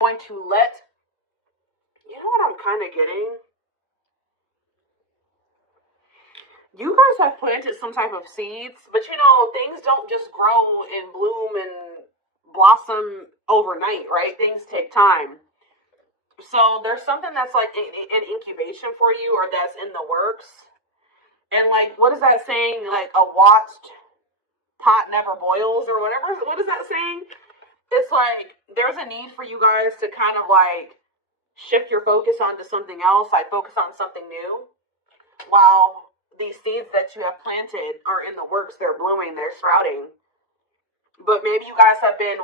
going to let, you know what I'm kind of getting? You guys have planted some type of seeds, but you know, things don't just grow and bloom and blossom overnight, right? Things take time. So there's something that's like an incubation for you, or that's in the works. And like, what is that saying? Like, a watched pot never boils, or whatever. What is that saying? It's like there's a need for you guys to kind of like shift your focus onto something else, like focus on something new, while these seeds that you have planted are in the works. They're blooming, they're sprouting. But maybe you guys have been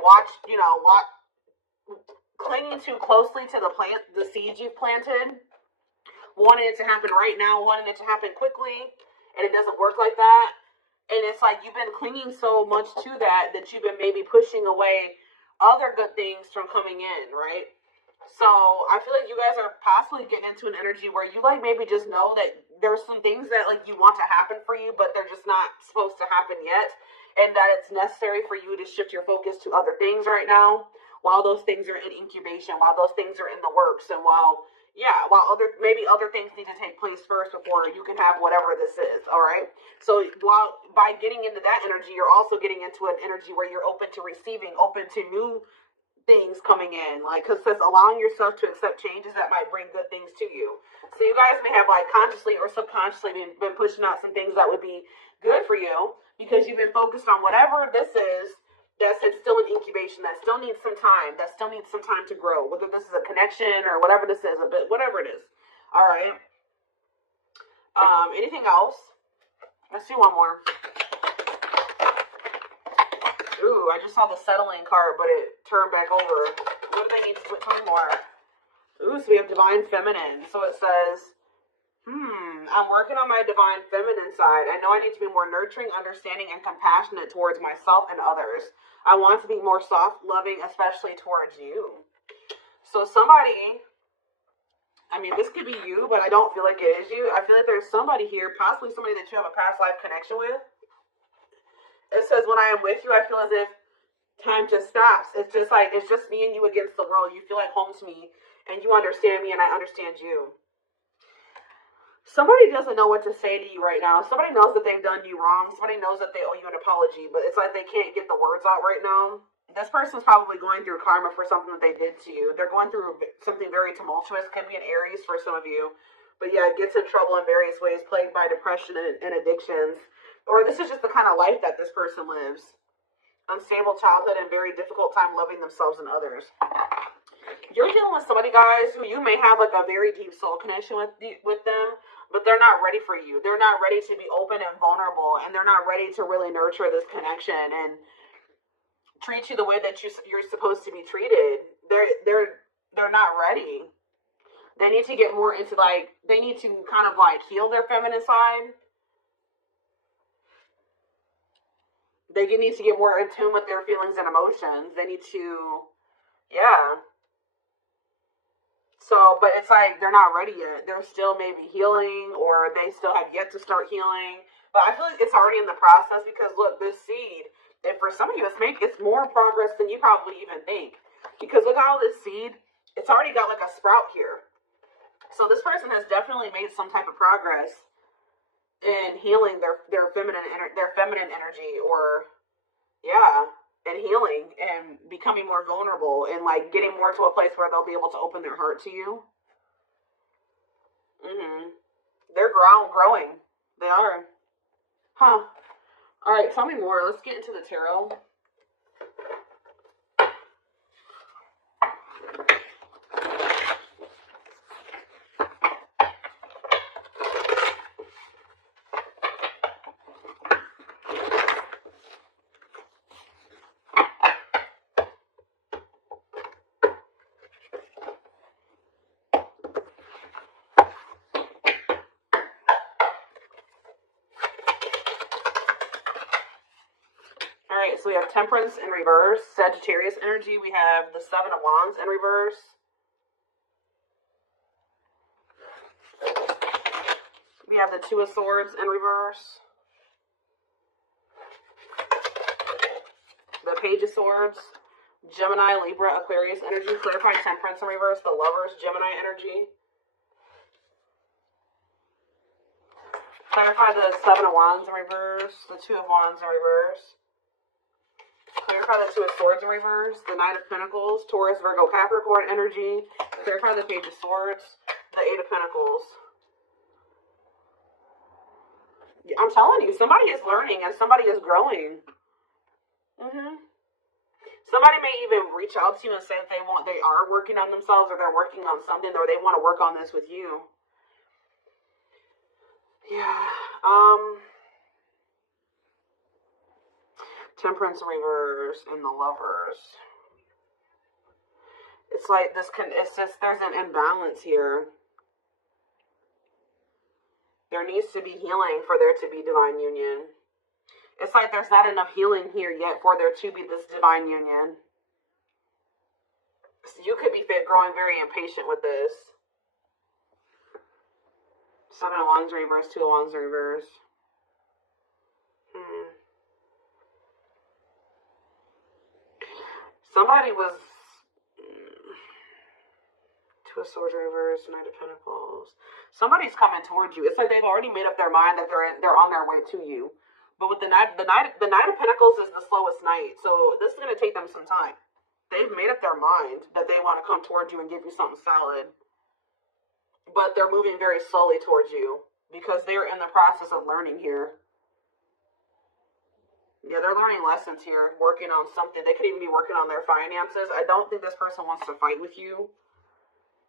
clinging too closely to the seeds you've planted, wanting it to happen right now, wanting it to happen quickly, and it doesn't work like that. And it's like you've been clinging so much to that you've been maybe pushing away other good things from coming in, right? So I feel like you guys are possibly getting into an energy where you like maybe just know that there's some things that like you want to happen for you, but they're just not supposed to happen yet, and that it's necessary for you to shift your focus to other things right now, while those things are in incubation, while those things are in the works, and while other things need to take place first before you can have whatever this is. All right. So while by getting into that energy, you're also getting into an energy where you're open to receiving, open to new things coming in, like, because it's allowing yourself to accept changes that might bring good things to you. So you guys may have like consciously or subconsciously been pushing out some things that would be good for you, because you've been focused on whatever this is that's still an incubation, that still needs some time, to grow, whether this is a connection or whatever this is, a bit, whatever it is. All right. Anything else? Let's do one more. Ooh, I just saw the settling card, but it turned back over. What do they need to put one more? Ooh, so we have divine feminine. So it says, I'm working on my divine feminine side. I know I need to be more nurturing, understanding, and compassionate towards myself and others. I want to be more soft, loving, especially towards you. So somebody, I mean, this could be you, but I don't feel like it is you. I feel like there's somebody here, possibly somebody that you have a past life connection with. It says, when I am with you, I feel as if time just stops. It's just me and you against the world. You feel like home to me, and you understand me, and I understand you. Somebody doesn't know what to say to you right now. Somebody knows that they've done you wrong. Somebody knows that they owe you an apology, but it's like they can't get the words out right now. This person's probably going through karma for something that they did to you. They're going through something very tumultuous. Could be an Aries for some of you. But yeah, it gets in trouble in various ways, plagued by depression and addictions. Or this is just the kind of life that this person lives. Unstable childhood and very difficult time loving themselves and others. You're dealing with somebody, guys, who you may have like a very deep soul connection with them, but they're not ready for you. They're not ready to be open and vulnerable, and they're not ready to really nurture this connection and treat you the way that you're supposed to be treated. They're not ready. They need to get more into they need to kind of heal their feminine side. They need to get more in tune with their feelings and emotions. They need to, yeah. So, but it's they're not ready yet. They're still maybe healing, or they still have yet to start healing. But I feel like it's already in the process, because look, this seed, and for some of you, it's more progress than you probably even think. Because look at all this seed, it's already got a sprout here. So this person has definitely made some type of progress in healing their feminine energy, or yeah, and healing and becoming more vulnerable and getting more to a place where they'll be able to open their heart to you. They're growing. They are. Huh. All right, tell me more. Let's get into the tarot. Alright, so we have Temperance in reverse, Sagittarius energy. We have the Seven of Wands in reverse. We have the Two of Swords in reverse. The Page of Swords. Gemini, Libra, Aquarius energy. Clarify Temperance in reverse. The Lovers, Gemini energy. Clarify the Seven of Wands in reverse. The Two of Wands in reverse. Clarify the Two of Swords in reverse. The Knight of Pentacles, Taurus, Virgo, Capricorn energy. Clarify the Page of Swords. The Eight of Pentacles. I'm telling you, somebody is learning and somebody is growing. Somebody may even reach out to you and say that they are working on themselves, or they're working on something, or they want to work on this with you. Yeah. Temperance in reverse and the Lovers. It's like this it's just, there's an imbalance here. There needs to be healing for there to be divine union. It's like there's not enough healing here yet for there to be this divine union. So you could be growing very impatient with this. Seven of Wands in reverse, Two of Wands in reverse. Somebody was Two of Swords in reverse, Knight of Pentacles. Somebody's coming towards you. It's like they've already made up their mind that they're on their way to you. But with the Knight of Pentacles is the slowest knight, so this is going to take them some time. They've made up their mind that they want to come towards you and give you something solid. But they're moving very slowly towards you because they're in the process of learning here. Yeah, they're learning lessons here, working on something. They could even be working on their finances. I don't think this person wants to fight with you.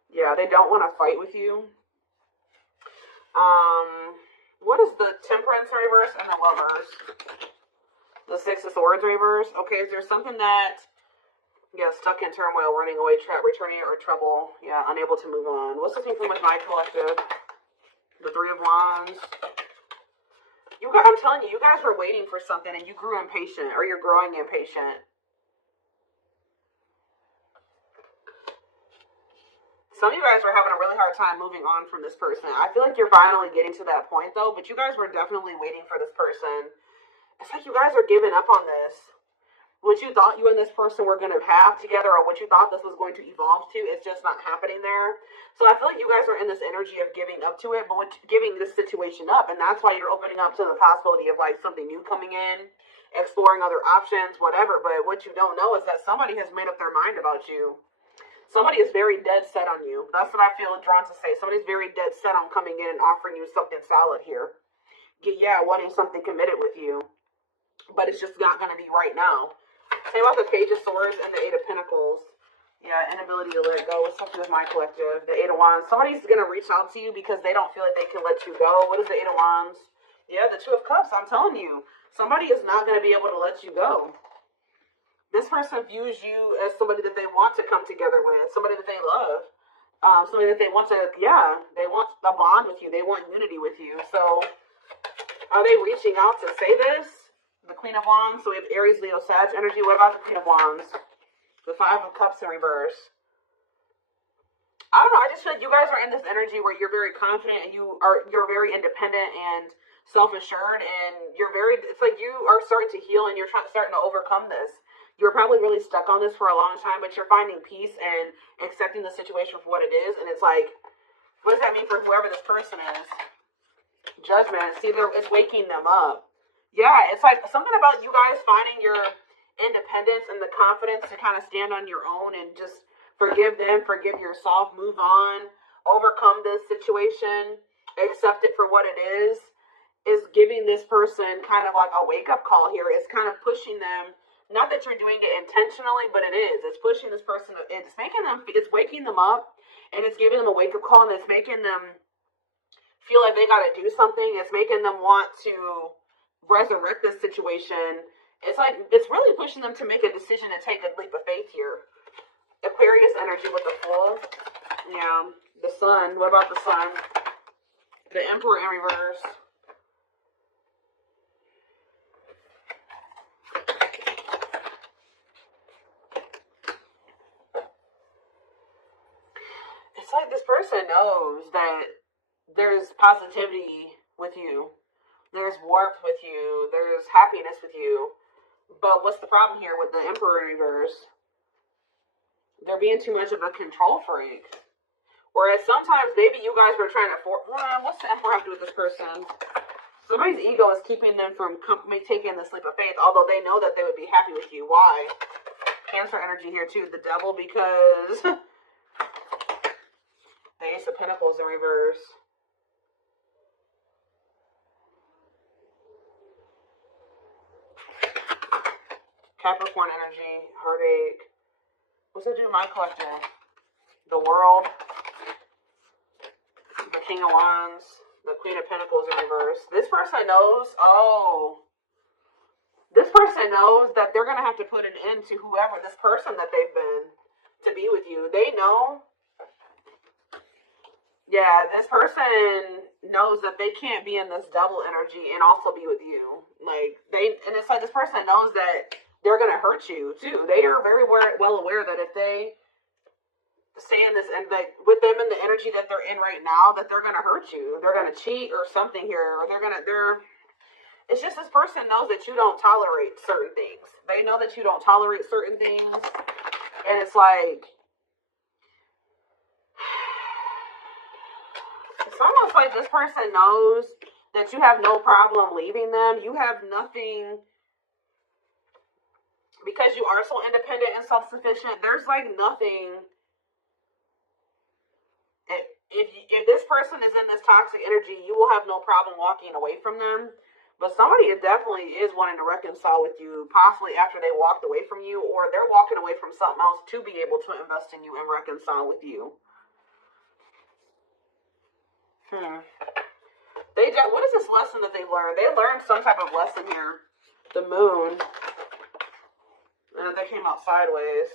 Yeah, they don't want to fight with you. What is the Temperance in reverse and the Lovers? The Six of Swords reverse. Okay, is there something that, stuck in turmoil, running away, returning, or trouble? Yeah, unable to move on. What's the thing from my collective? The Three of Wands. I'm telling you, you guys were waiting for something and you grew impatient, or you're growing impatient. Some of you guys were having a really hard time moving on from this person. I feel like you're finally getting to that point, though, but you guys were definitely waiting for this person. It's like you guys are giving up on this. What you thought you and this person were going to have together, or what you thought this was going to evolve to, is just not happening there. So I feel like you guys are in this energy of giving up to it, but giving this situation up, and that's why you're opening up to the possibility of like something new coming in, exploring other options, whatever. But what you don't know is that somebody has made up their mind about you. Somebody is very dead set on you. That's what I feel drawn to say. Somebody's very dead set on coming in and offering you something solid here. Yeah, wanting something committed with you. But it's just not going to be right now. Say about the Page of Swords and the Eight of Pentacles. Yeah, inability to let go. What's something with my collective? The Eight of Wands. Somebody's going to reach out to you because they don't feel like they can let you go. What is the Eight of Wands? Yeah, the Two of Cups. I'm telling you. Somebody is not going to be able to let you go. This person views you as somebody that they want to come together with. Somebody that they love. Somebody that they want to, they want a bond with you. They want unity with you. So, are they reaching out to say this? The Queen of Wands. So we have Aries, Leo, Sag energy. What about the Queen of Wands? The Five of Cups in reverse. I don't know. I just feel like you guys are in this energy where you're very confident and you're very independent and self-assured, and it's like you are starting to heal and you're starting to overcome this. You're probably really stuck on this for a long time, but you're finding peace and accepting the situation for what it is. And it's like, what does that mean for whoever this person is? Judgment. See, it's waking them up. Yeah, it's like something about you guys finding your independence and the confidence to kind of stand on your own and just forgive them, forgive yourself, move on, overcome this situation, accept it for what it is giving this person kind of like a wake-up call here. It's kind of pushing them, not that you're doing it intentionally, but it is. It's pushing this person, it's waking them up, and it's giving them a wake-up call, and it's making them feel like they got to do something. It's making them want to resurrect this situation. It's like, it's really pushing them to make a decision and take a leap of faith here. Aquarius energy with the Fool. Yeah. The Sun. What about the Sun? The Emperor in reverse. It's like this person knows that there's positivity with you. There's warmth with you. There's happiness with you. But what's the problem here with the Emperor in reverse? They're being too much of a control freak. Whereas sometimes maybe you guys were trying to what's the Emperor have to do with this person? Somebody's ego is keeping them from taking the sleep of faith, although they know that they would be happy with you. Why? Cancer energy here too, the Devil, because the Ace of Pentacles in reverse. Capricorn energy, heartache. What's that do to my collective? The World, the King of Wands, the Queen of Pentacles in reverse. This person knows, this person knows that they're going to have to put an end to whoever, this person that they've been to be with you. They know, yeah, this person knows that they can't be in this double energy and also be with you. Like, and it's like this person knows that they're going to hurt you too. They are very well aware that if they stay in this, and like with them in the energy that they're in right now, that they're going to hurt you. They're going to cheat or something here, or it's just this person knows that you don't tolerate certain things. They know that you don't tolerate certain things. And it's like, it's almost like this person knows that you have no problem leaving them. You have nothing, because you are so independent and self-sufficient. There's like nothing. If this person is in this toxic energy, you will have no problem walking away from them. But somebody definitely is wanting to reconcile with you, possibly after they walked away from you, or they're walking away from something else to be able to invest in you and reconcile with you. What is this lesson that they learned? They learned some type of lesson here. The Moon. And they came out sideways.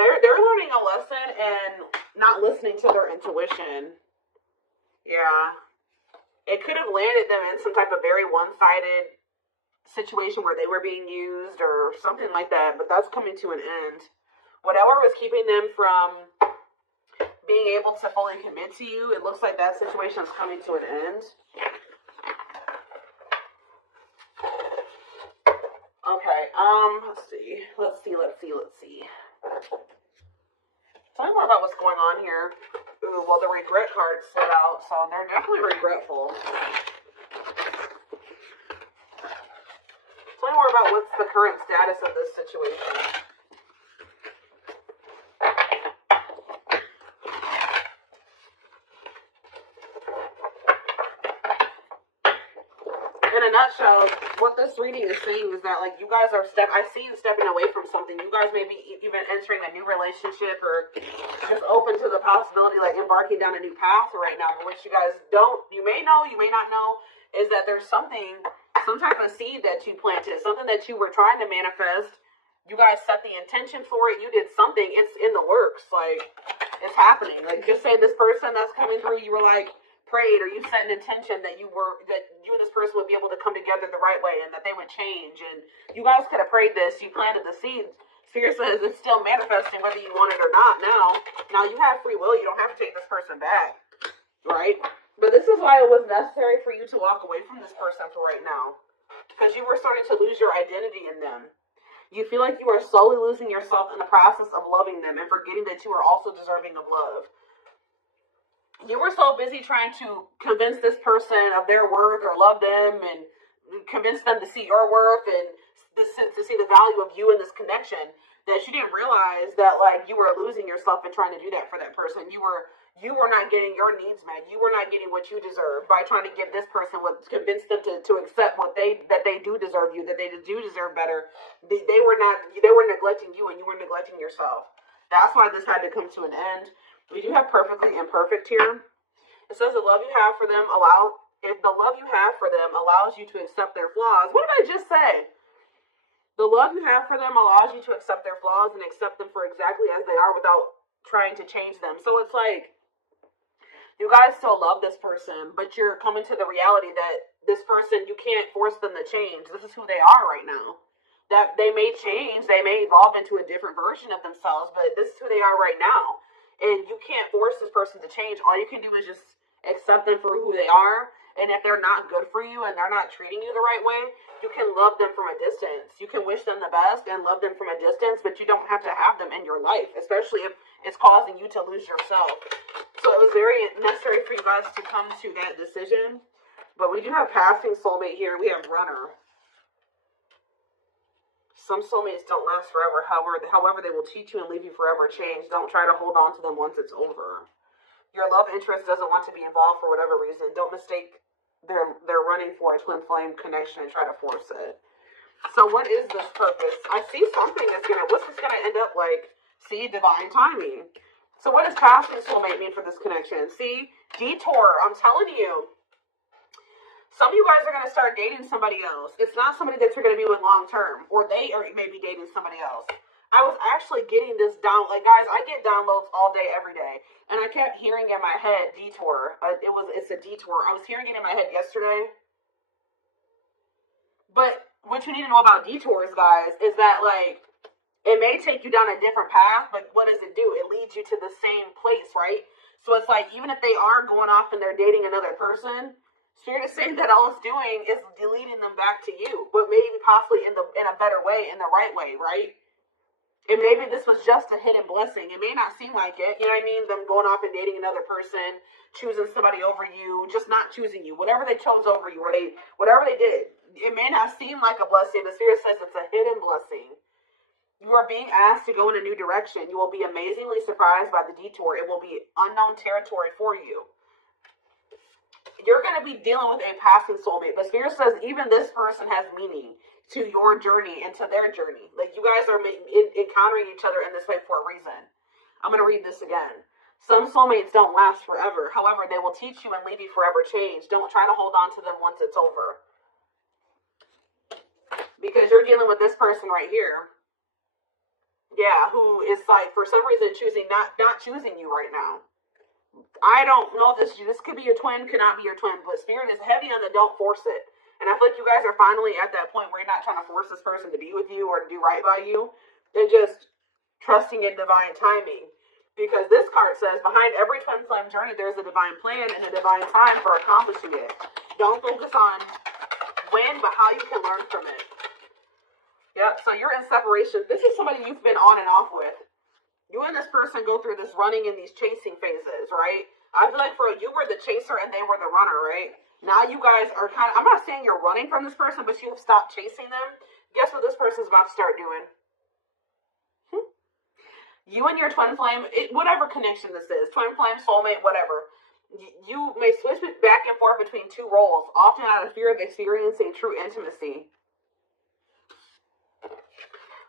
They're learning a lesson and not listening to their intuition. Yeah. It could have landed them in some type of very one-sided situation where they were being used or something like that, but that's coming to an end. Whatever was keeping them from being able to fully commit to you, it looks like that situation is coming to an end. Okay, let's see. Tell me more about what's going on here. Ooh, well, the regret card slid out, so they're definitely regretful. Tell me more about what's the current status of this situation. In a nutshell, what this reading is saying is that, like, you guys are I see you stepping away from something. You guys may be even entering a new relationship or just open to the possibility, like, embarking down a new path right now. But what you guys you may know, you may not know, is that there's some type of seed that you planted, something that you were trying to manifest. You guys set the intention for it. You did something. It's in the works. Like, it's happening. Like, just say this person that's coming through, you were like, prayed, or you set an intention that you and this person would be able to come together the right way and that they would change, and you guys could have prayed this, you planted the seeds. Spirit says it's still manifesting whether you want it or not. Now you have free will. You don't have to take this person back, right? But this is why it was necessary for you to walk away from this person for right now, because you were starting to lose your identity in them. You feel like you are slowly losing yourself in the process of loving them and forgetting that you are also deserving of love. You were so busy trying to convince this person of their worth or love them and convince them to see your worth and to see the value of you in this connection that you didn't realize that, like, you were losing yourself in trying to do that for that person. You were not getting your needs met. You were not getting what you deserve by trying to give this person convince them to accept that they do deserve you, that they do deserve better. They were neglecting you, and you were neglecting yourself. That's why this had to come to an end. We do have perfectly imperfect here. It says the love you have for them allows you to accept their flaws. What did I just say? The love you have for them allows you to accept their flaws and accept them for exactly as they are without trying to change them. So it's like, you guys still love this person, but you're coming to the reality that this person, you can't force them to change. This is who they are right now. That they may change, they may evolve into a different version of themselves, but this is who they are right now. And you can't force this person to change. All you can do is just accept them for who they are And if they're not good for you and they're not treating you the right way, you can love them from a distance. You can wish them the best and love them from a distance, but you don't have to have them in your life, especially if it's causing you to lose yourself. So it was very necessary for you guys to come to that decision. But we do have passing soulmate here. We have runner. Some soulmates don't last forever. However, they will teach you and leave you forever changed. Don't try to hold on to them once it's over. Your love interest doesn't want to be involved for whatever reason. Don't mistake they're running for a twin flame connection and try to force it. So what is this purpose? I see something what's this gonna end up like? See, divine timing. So what does passing soulmate mean for this connection? See, detour. I'm telling you. Some of you guys are going to start dating somebody else. It's not somebody that you're going to be with long term, or they are maybe dating somebody else. I was actually getting this down. Like, guys, I get downloads all day, every day. And I kept hearing in my head, detour. It's a detour. I was hearing it in my head yesterday. But what you need to know about detours, guys, is that, like, it may take you down a different path, but what does it do? It leads you to the same place, right? So it's like, even if they are going off and they're dating another person, Spirit is saying that all it's doing is leading them back to you, but maybe possibly in a better way, in the right way, right? And maybe this was just a hidden blessing. It may not seem like it, you know what I mean? Them going off and dating another person, choosing somebody over you, just not choosing you. Whatever they chose over you, or whatever they did, it may not seem like a blessing, but Spirit says it's a hidden blessing. You are being asked to go in a new direction. You will be amazingly surprised by the detour. It will be unknown territory for you. You're going to be dealing with a passing soulmate. But Spirit says even this person has meaning to your journey and to their journey. Like, you guys are encountering each other in this way for a reason. I'm going to read this again. Some soulmates don't last forever. However, they will teach you and leave you forever changed. Don't try to hold on to them once it's over. Because you're dealing with this person right here. Yeah, who is like, for some reason, choosing not choosing you right now. I don't know this could be your twin, could not be your twin, but Spirit is heavy on the don't force it. And I feel like you guys are finally at that point where you're not trying to force this person to be with you or to do right by you. They're just trusting in divine timing. Because this card says, behind every twin flame journey, there's a divine plan and a divine time for accomplishing it. Don't focus on when, but how you can learn from it. Yep, so you're in separation. This is somebody you've been on and off with. You and this person go through this running and these chasing phases, right? I feel like you were the chaser and they were the runner, right? Now you guys are I'm not saying you're running from this person, but you've stopped chasing them. Guess what this person's about to start doing? You and your twin flame, whatever connection this is, twin flame, soulmate, whatever, you may switch back and forth between two roles, often out of fear of experiencing true intimacy.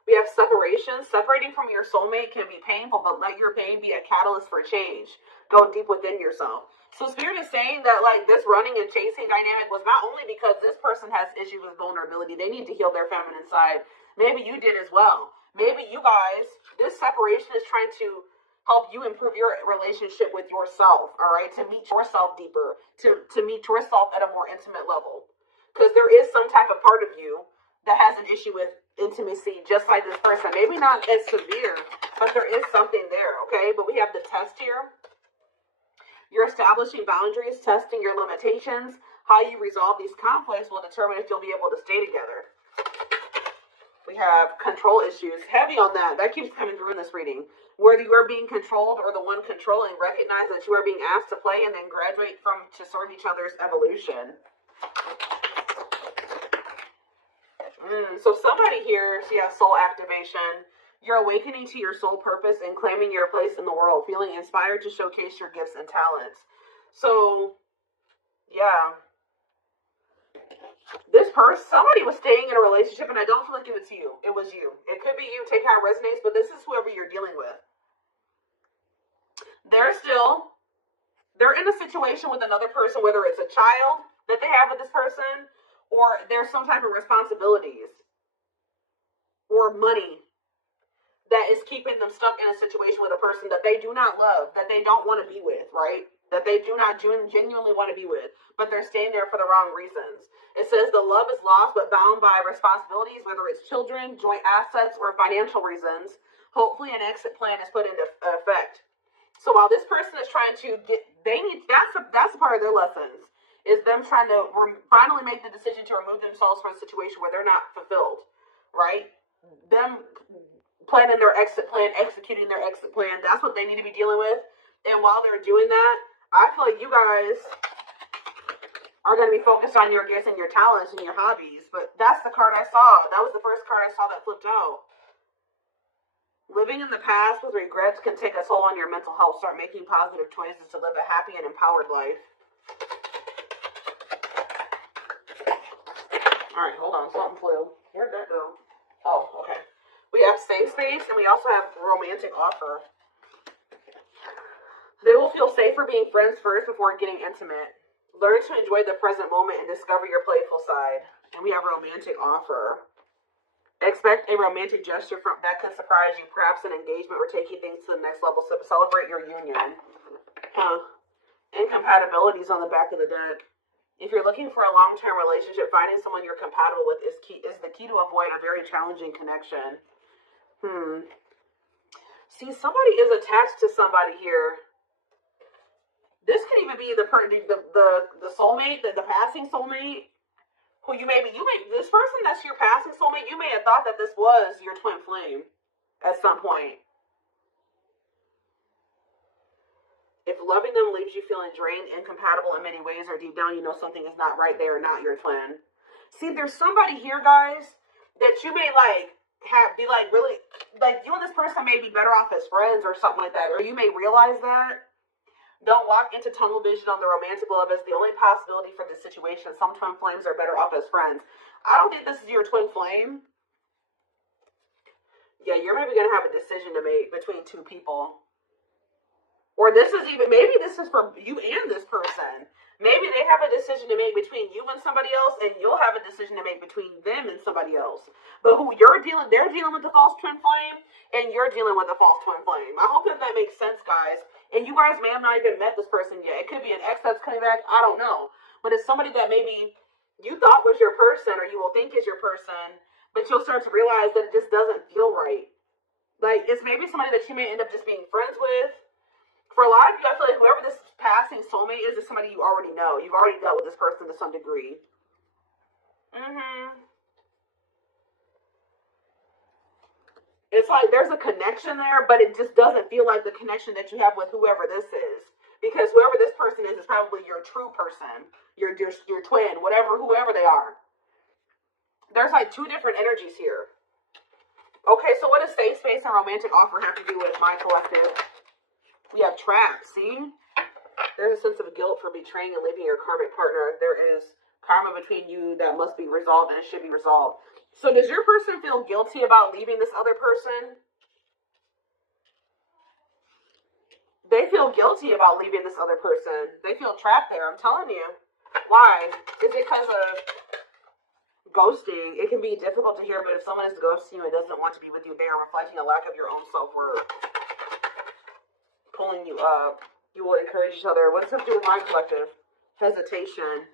We have separation. Separating from your soulmate can be painful, but let your pain be a catalyst for change. Go deep within yourself. So Spirit is saying that, like, this running and chasing dynamic was not only because this person has issues with vulnerability. They need to heal their feminine side. Maybe you did as well. Maybe you guys, this separation is trying to help you improve your relationship with yourself, all right? To meet yourself deeper, to meet yourself at a more intimate level. Because there is some type of part of you that has an issue with intimacy, just like this person. Maybe not as severe, but there is something there, okay? But we have the test here. You're establishing boundaries, testing your limitations. How you resolve these conflicts will determine if you'll be able to stay together. We have control issues. Heavy on that. That keeps coming through in this reading. Whether you are being controlled or the one controlling, recognize that you are being asked to play and then graduate to serve each other's evolution. So somebody here, soul activation. You're awakening to your soul purpose and claiming your place in the world, feeling inspired to showcase your gifts and talents. So, yeah. This person, somebody was staying in a relationship, and I don't feel like it was you. It was you. It could be you. Take how it resonates, but this is whoever you're dealing with. They're in a situation with another person, whether it's a child that they have with this person, or there's some type of responsibilities or money that is keeping them stuck in a situation with a person that they do not love, that they don't want to be with, right? That they do not genuinely want to be with, but they're staying there for the wrong reasons. It says the love is lost but bound by responsibilities, whether it's children, joint assets, or financial reasons. Hopefully an exit plan is put into effect. So while this person is trying to that's a part of their lessons, is them trying to finally make the decision to remove themselves from a situation where they're not fulfilled, right? Them planning their exit plan, executing their exit plan. That's what they need to be dealing with. And while they're doing that, I feel like you guys are going to be focused on your gifts and your talents and your hobbies. But that's the card I saw. That was the first card I saw that flipped out. Living in the past with regrets can take a toll on your mental health. Start making positive choices to live a happy and empowered life. Alright, hold on. Something flew. Where'd that go? Oh, okay. We have safe space, and we also have romantic offer. They will feel safer being friends first before getting intimate. Learn to enjoy the present moment and discover your playful side. And we have romantic offer. Expect a romantic gesture that could surprise you, perhaps an engagement or taking things to the next level. So celebrate your union. Incompatibilities on the back of the deck. If you're looking for a long-term relationship, finding someone you're compatible with is the key to avoid a very challenging connection. See, somebody is attached to somebody here. This could even be the soulmate, the passing soulmate. Who this person that's your passing soulmate, you may have thought that this was your twin flame at some point. If loving them leaves you feeling drained, incompatible in many ways, or deep down you know something is not right, they are not your twin. See, there's somebody here, guys, that you may really you and this person may be better off as friends or something like that, or you may realize that. Don't walk into tunnel vision on the romantic love as the only possibility for this situation. Some twin flames are better off as friends. I don't think this is your twin flame. Yeah, you're maybe going to have a decision to make between two people. Or maybe this is for you and this person. Maybe they have a decision to make between you and somebody else, and you'll have a decision to make between them and somebody else. But they're dealing with the false twin flame, and you're dealing with the false twin flame. I hope that makes sense, guys. And you guys may have not even met this person yet. It could be an ex that's coming back. I don't know. But it's somebody that maybe you thought was your person, or you will think is your person, but you'll start to realize that it just doesn't feel right. Like, it's maybe somebody that you may end up just being friends with. For a lot of you, I feel like whoever this passing soulmate is somebody you already know. You've already dealt with this person to some degree. It's like there's a connection there, but it just doesn't feel like the connection that you have with whoever this is. Because whoever this person is probably your true person, your twin, whoever they are. There's like two different energies here. Okay, so what does safe space and romantic offer have to do with my collective? We have traps, see? There's a sense of guilt for betraying and leaving your karmic partner. There is karma between you that must be resolved, and it should be resolved. So does your person feel guilty about leaving this other person? They feel guilty about leaving this other person. They feel trapped there, I'm telling you. Why? Is it because of ghosting? It can be difficult to hear, but if someone is ghosting you and doesn't want to be with you, they are reflecting a lack of your own self-worth. Pulling you up. You will encourage each other. What does it do with my collective? Hesitation.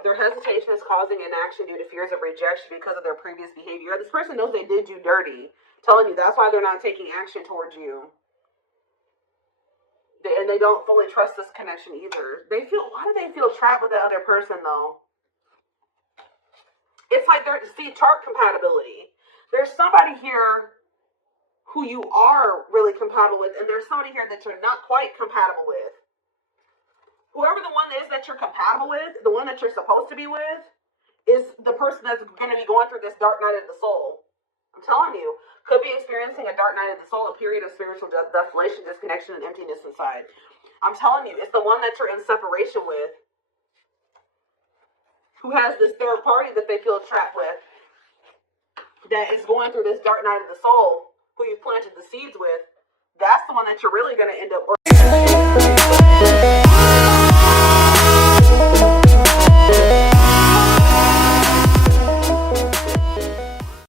Their hesitation is causing inaction due to fears of rejection because of their previous behavior. This person knows they did you dirty. Telling you that's why they're not taking action towards you. And they don't fully trust this connection either. Why do they feel trapped with the other person though? It's like chart compatibility. There's somebody here who you are really compatible with, and there's somebody here that you're not quite compatible with. Whoever the one is that you're compatible with, the one that you're supposed to be with, is the person that's going to be going through this dark night of the soul. I'm telling you, could be experiencing a dark night of the soul, a period of spiritual desolation, disconnection, and emptiness inside. I'm telling you, it's the one that you're in separation with, who has this third party that they feel trapped with, that is going through this dark night of the soul, who you planted the seeds with. That's the one that you're really going to end up working with.